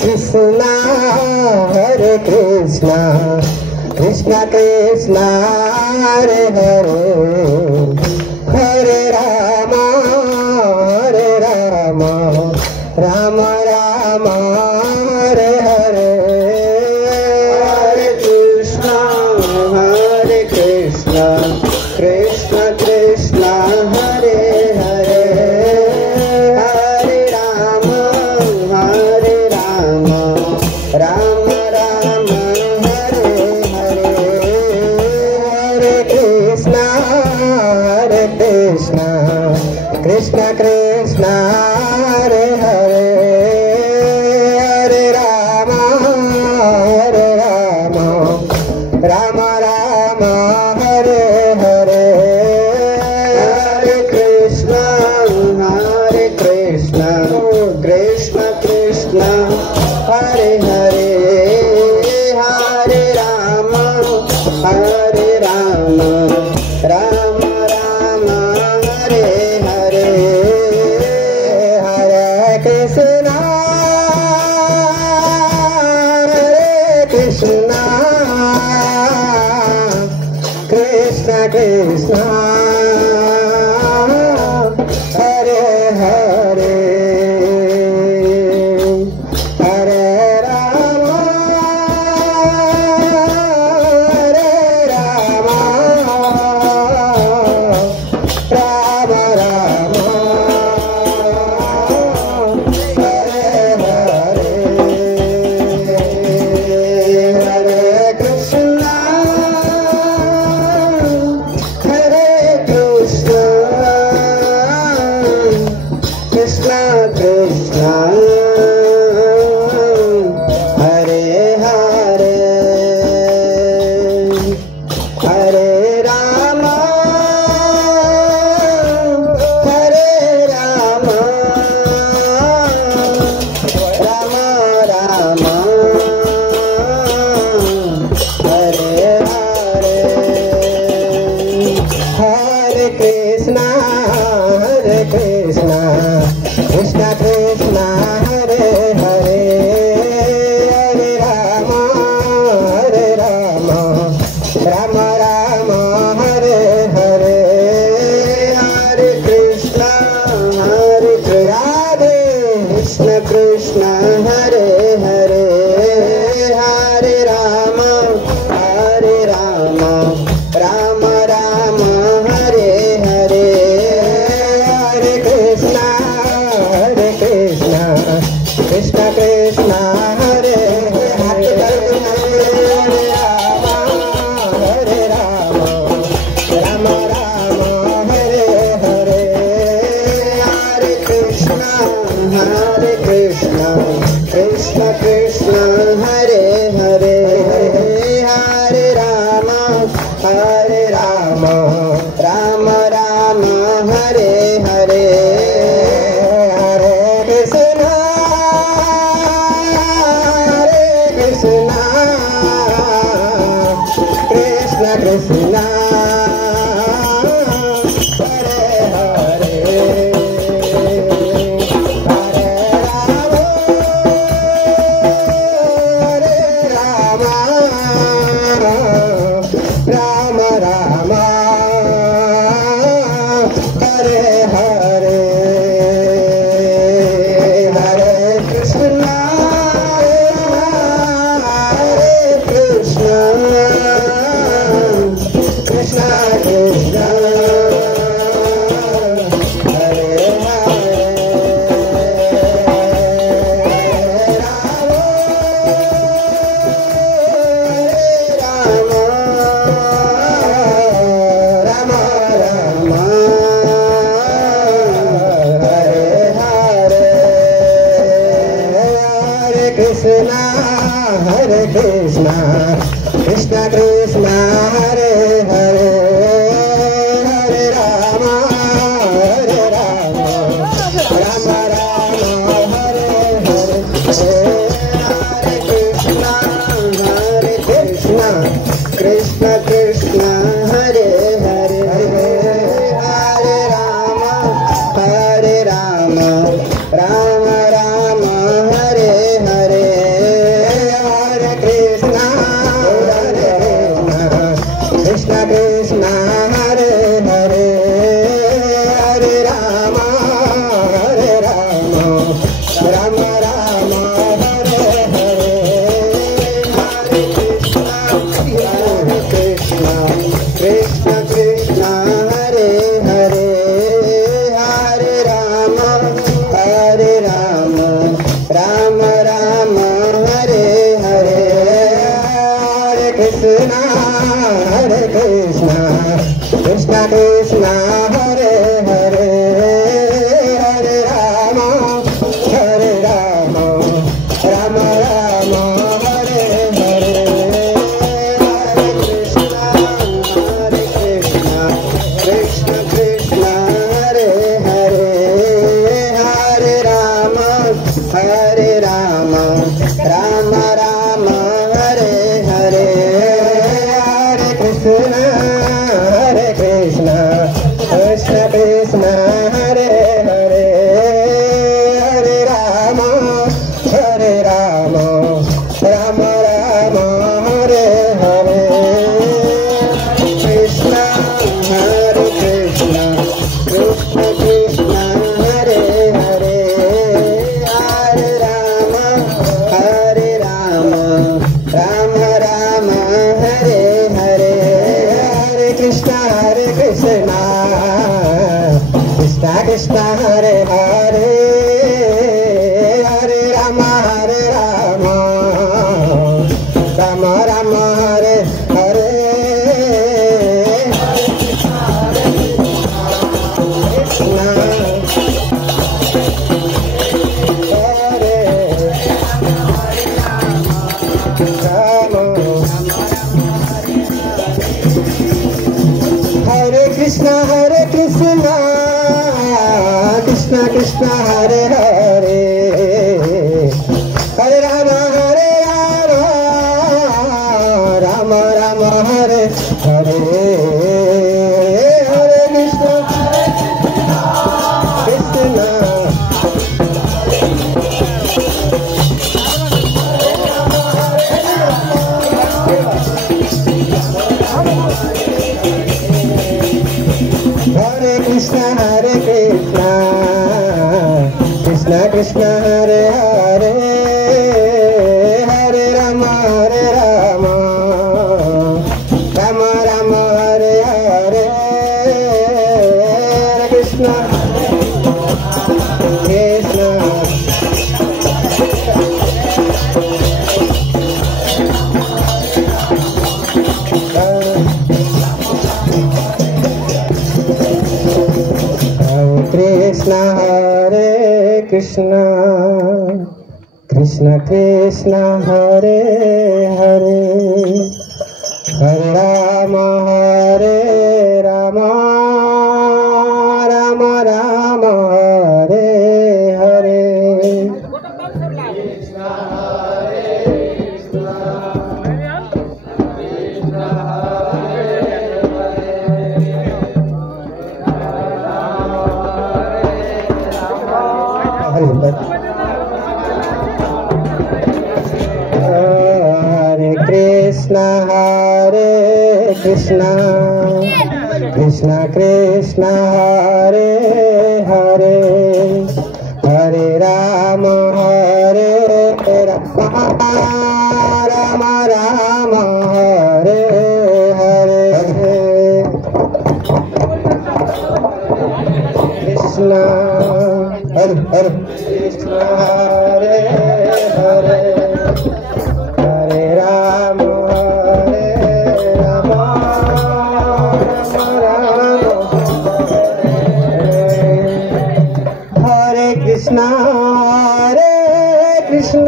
Krishna Hare Krishna Krishna Krishna Hare Hare Hare Rama Hare Rama Rama Rama Hare Hare Hare Krishna Krishna Krishna Hare Hare Hare Rama Rama Rama Hare Hare Hare Krishna Krishna Krishna Hare Hare Hare Rama Rama Rama Hare Hare Hare Krishna Krishna Krishna Hare Hare Hare Rama Rama Rama Hare Hare Hare Krishna Krishna Krishna Hare Hare Hare Rama Rama Rama Hare Hare Hare Krishna Krishna Krishna Hare Hare Hare Rama Rama Rama Hare Hare Hare Krishna Krishna Krishna Hare Hare Hare Rama Rama Rama Hare Hare Hare Krishna Krishna Hare Hare Hare Rama Rama Rama Hare Hare Hare Krishna Krishna Krishna Hare Hare Hare Rama Rama Rama Hare Hare Hare Krishna Krishna Krishna Hare Hare Hare Rama Rama Rama Hare Hare Hare Krishna Krishna Krishna Hare Hare Hare Rama Rama Rama Hare Hare Hare Krishna Krishna Krishna Hare Hare Rama Rama Hare Hare Hare Krishna Krishna Krishna Hare Hare Hare Hare Hare Ram Ram Ram Hare Hare Hare Krishna Krishna Krishna Hare Hare Hare Ram Ram Ram Hare Hare Hare Krishna Krishna Krishna Hare Hare Hare Ram Ram Ram Hare Hare Hare Krishna Krishna Krishna Hare Hare Hare Ram Ram Ram Hare Hare Krishna Krishna Krishna Hare Hare Hare Ram Ram Ram Hare Hare Hare Krishna Krishna Krishna Hare Hare Hare Ram Ram Ram Hare Hare Krishna हरे राम हरे कृष्ण कृष्ण कृष्ण हरे हरे हरे राम राम राम हरे हरे हरे कृष्ण कृष्ण हरे कृष्ण कृष्ण कृष्ण हरे हरे हरे राम राम राम हरे हरे हरे कृष्ण कृष्ण कृष्ण हरे कृष्ण कृष्ण कृष्ण हरे हरे हरे राम राम राम हरे हरे हरे कृष्ण कृष्ण कृष्ण हरे हरे हरे राम राम राम हरे हरे कृष्ण हरे हरे कृष्ण हरे हरे हरे राम राम हरे कृष्ण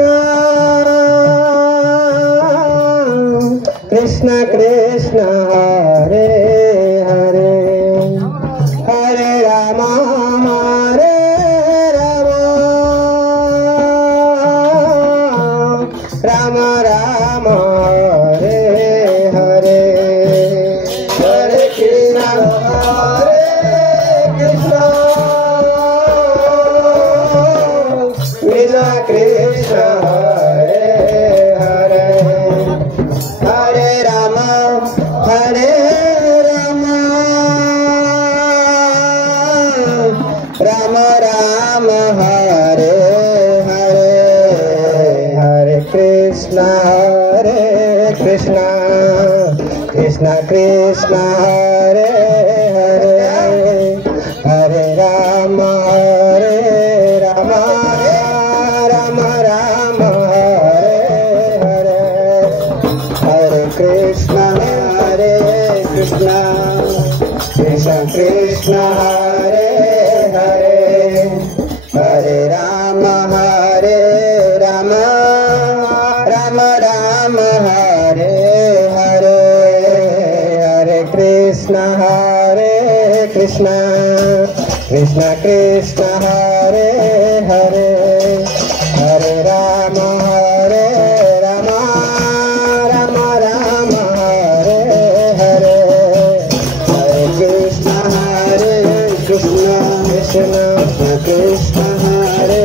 कृष्ण कृष्ण हरे हरे हरे राम राम राम हरे हरे हरे कृष्ण कृष्ण कृष्ण हरे हरे हरे राम राम राम हरे हरे हरे कृष्ण कृष्ण कृष्ण हरे कृष्ण हरे हरे हरे राम राम राम हरे हरे हरे कृष्ण कृष्ण कृष्ण कृष्ण हरे हरे हरे राम राम राम हरे हरे हरे कृष्ण कृष्ण कृष्ण कृष्ण हरे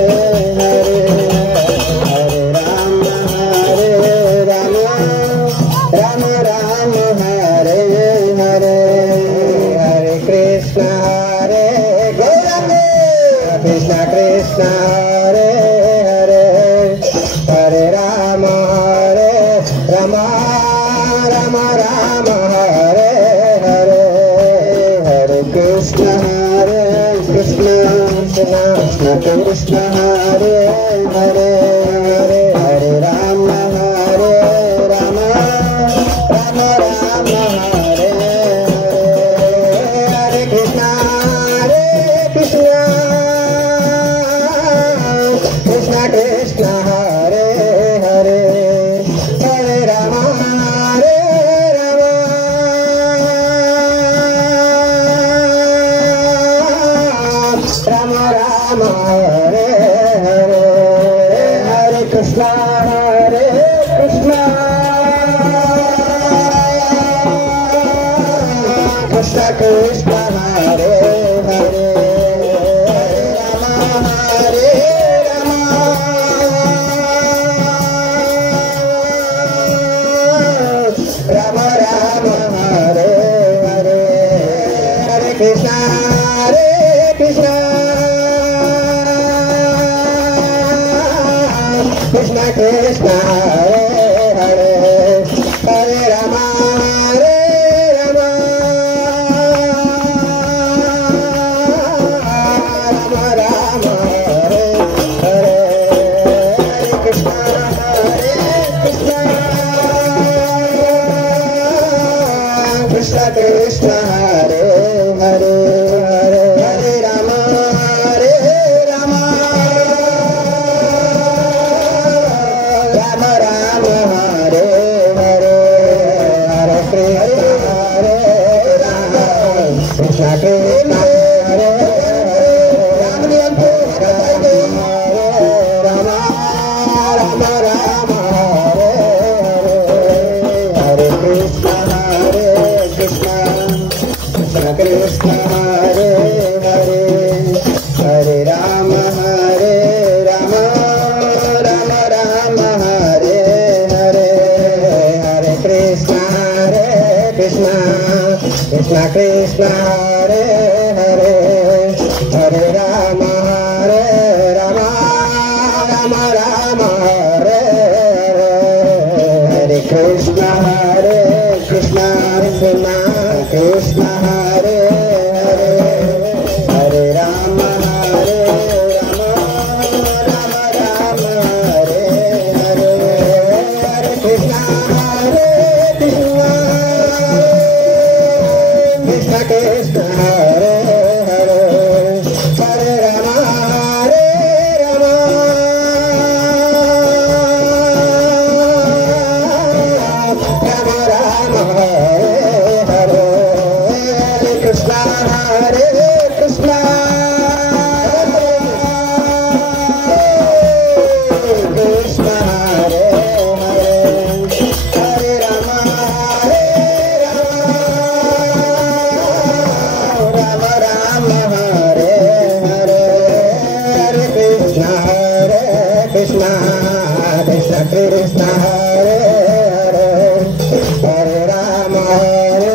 हरे हरे राम राम राम हरे हरे हरे कृष्ण कृष्ण कृष्ण हरे हरे हरे राम राम राम हरे हरे हरे कृष्ण कृष्ण कृष्ण कृष्ण हरे हरे हरे हरे राम राम राम हरे हरे हरे कृष्ण कृष्ण कृष्ण हरे हरे हरे राम राम हरे हरे हरे कृष्ण कृष्ण कृष्ण हरे हरे हरे राम राम हरे हरे हरे कृष्ण कृष्ण कृष्ण हरे हरे हरे राम राम राम हरे हरे हरे कृष्ण कृष्ण कृष्ण हरे हरे हरे हरे राम राम राम हरे हरे हरे कृष्ण कृष्ण हरे Ram Ram Ram Hare Hare Hare Krishna Krishna Hare Hare Hare Ram Ram Ram Hare Hare Hare Krishna Krishna Krishna Hare Hare Hare Ram Ram Ram Hare Hare Hare Krishna Krishna Hare Hare Hare Ram Ram Hare Hare Hare Krishna Krishna Hare Hare Hare Ram Ram Hare Hare Hare Krishna Krishna Krishna Hare Hare Hare Ram Ram Hare Hare Hare Krishna Krishna Krishna Hare Hare Hare Ram Ram Hare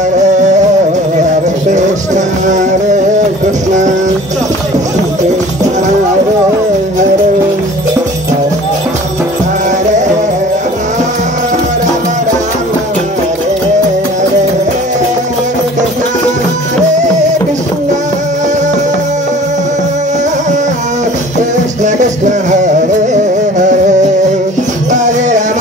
Hare Hare Krishna Krishna Krishna Hare Hare Hare Ram Hare Hare Krishna Krishna Hare Hare Hare Ram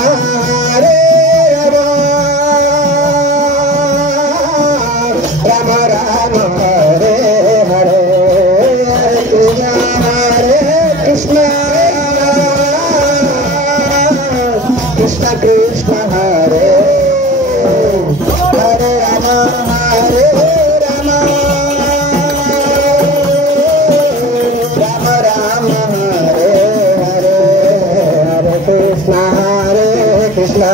Hare Rama, Rama Rama Hare Hare, Hare Krishna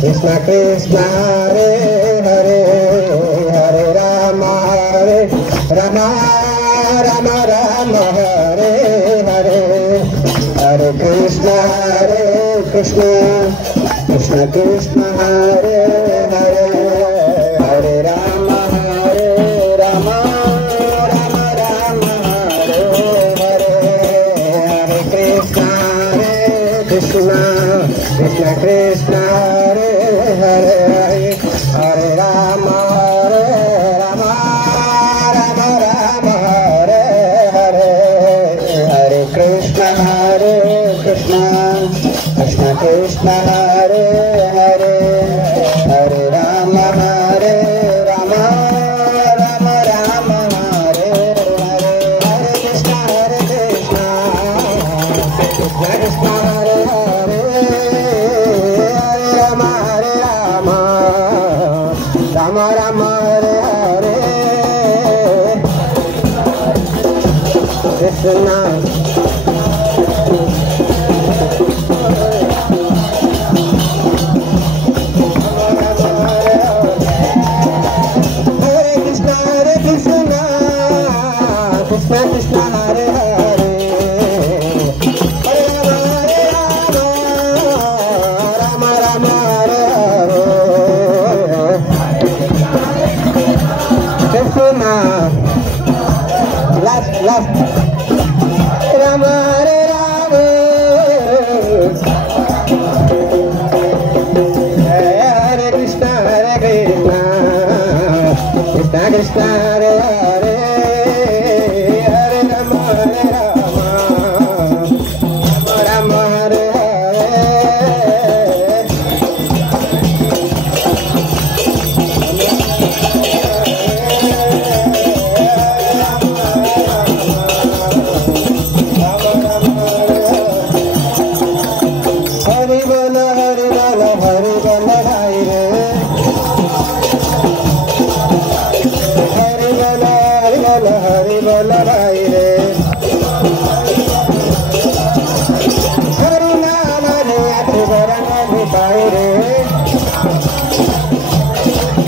Krishna Krishna Hare Hare, Hare Rama Rama Rama Rama Hare Hare, Hare Krishna Krishna Krishna Hare Hare, Hare Rama Rama Rama Rama Hare Hare, Hare Krishna Krishna Krishna Hare Hare, Hare Rama Rama Rama Rama Hare Hare, Hare Krishna Krishna Krishna Hare Hare, Hare Rama Rama Rama Rama Hare Hare, Hare Krishna Krishna Krishna Hare Hare, Hare Rama Rama Rama Hare Hare, Krishna Krishna Hare Hare, Hare Rama Rama Hare Hare, Krishna last Rama Hare Rama, Hare Krishna Krishna Krishna Hare Hare, Hare Rama Rama Hare Hare, Hari Bola Hari Bola Hari Bola Hari Re, Hari Bola Hari Bola Hari Re, Hari Nama Niyati Varanga Nitai Re,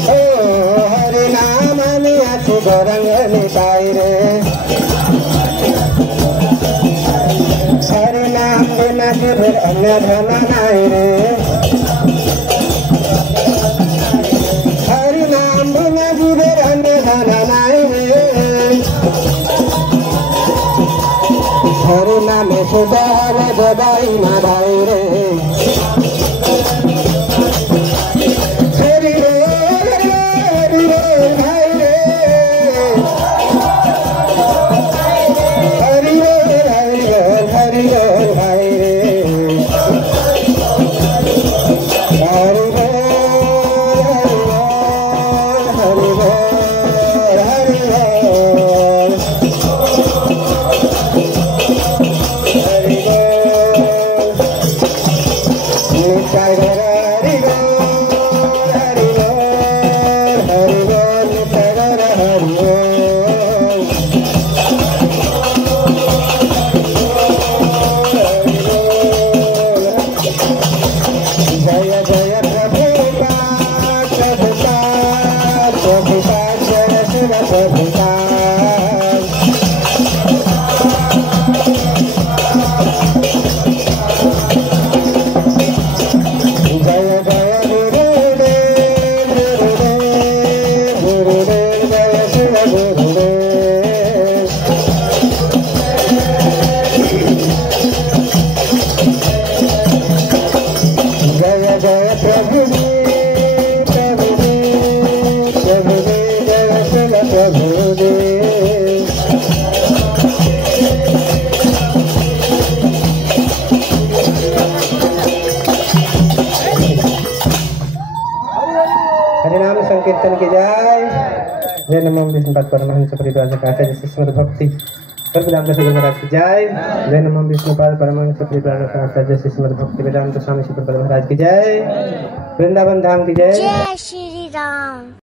Oh Hari Nama Niyati Varanga Nitai Re, Hari Nam Bina Kibir Anya Dhana Nai Re, Hari Nam Bina Kibir Anya Dhana Nai Re, Hari Nam Sudhara Jadai Madai Re, Hari Re Hari Re Bhai Re, Hari Re Hari Re Hari Re Bhai Re, Hari Re Hari Re Hari Re Hari Re, Nitai Re Hari Re Hari Re Hari Re, Nitai Re Hari Re, Jaya Jaya Prabhupada Prabhupada Prabhupada Jaya Shiva Prabhupada, Jaya Jaya Gurudev Gurudev Jaya Shiva Gurudev, Jaya Jaya Prabhudev Prabhudev Prabhudev Jaya Shiva Prabhudev, हरे नाम संकीर्तन की जय, जय नमो विष्णुपाद परमहंस परिव्राजक आचार्य श्रीमद् भक्ति वेदांत स्वामी महाराज की जय, जय नमो विष्णुपाद परमहंस परिव्राजक आचार्य श्रीमद् भक्ति वेदांत स्वामी श्री महाराज की जय, वृंदावन धाम की जय, जय श्री राम।